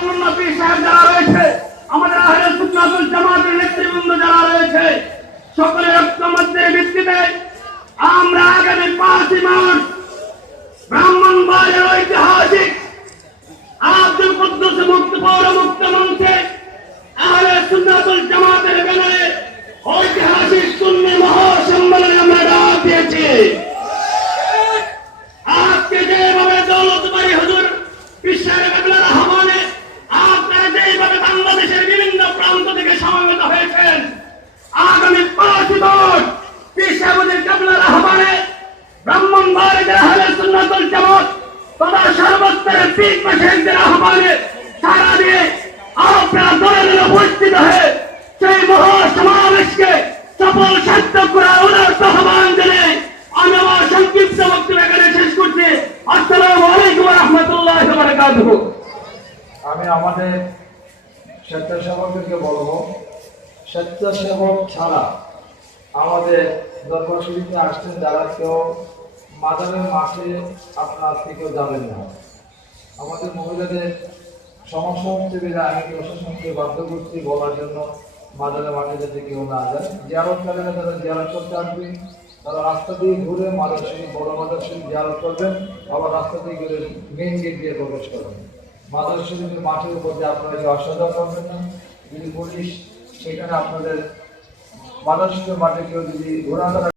পীর সাহেব যারা রয়েছে, আমাদের আহলে সুন্নাত ওয়াল জামাতের নেতৃবৃন্দ যারা রয়েছে, সকলের ঐক্যমত্যের ভিত্তিতে আমরা আগামী 5 মার্চ ব্রাহ্মণবাড়িয়ার ঐতিহাসিক আব্দুল কুদ্দুস মুক্ত পৌর মুক্ত মঞ্চে আহলে সুন্নাত ওয়াল জামাতের ব্যানারে ঐতিহাসিক সুন্নি মহাসম্মেলনে আমরা ডাক দিয়েছি। আজকে যেভাবে দৌলতবাড়ি হুজুর পীর সাহেব কেবলার আহ্বানে আপনারা যেভাবে বাংলাদেশের বিভিন্ন প্রান্ত থেকে সমবেত হয়েছেন, আগামী 5 মার্চ পীর সাহেব কেবলার আহ্বানে ব্রাহ্মণবাড়িয়ার আহলে সুন্নাত ওয়াল জামাত তথা সর্বস্তরের পীর মাশায়েখদের আহ্বানে সাড়া দিয়ে আপনারা দলে দলে উপস্থিত হয়ে সেই মহাসমাবেশকে সফল সার্থক করার উদাত্ত আহ্বান জানিয়ে আমি আমার সংক্ষিপ্ত বক্তব্য এখানে শেষ করছি। আসসালামু আলাইকুম ওয়া রাহমাতুল্লাহি ওয়া বারাকাতুহু। আমি আমাদের স্বেচ্ছাসেবকদেরকে বলবো, স্বেচ্ছাসেবক ছাড়া আমাদের দরবার শরীফে আসছেন যারা, কেউ মাজারের মাঠে আপনার আজকে কেউ যাবেন না। আমাদের মহিলাদের সমস্যা হচ্ছে বলে আমি প্রশাসনকে বাধ্য করছি বলার জন্য মাজারের মাঠে যাতে কেউ না যায়। জিয়ারতকারীরা যারা জিয়ারত করতে আসবে তারা রাস্তা দিয়ে ঘুরে মাজার শরীফ, বড় মাজার শরীফ জিয়ারত করবেন, আবার রাস্তা দিয়ে ঘুরে মেইন গেট দিয়ে প্রবেশ করবেন। মাজার শরীফের মাঠের উপর দিয়ে আপনারা যে অসুবিধা করবেন না। যদি পুলিশ সেখানে আপনাদের মাজার শরীফের মাঠে কেউ যদি ঘোরাঘোরা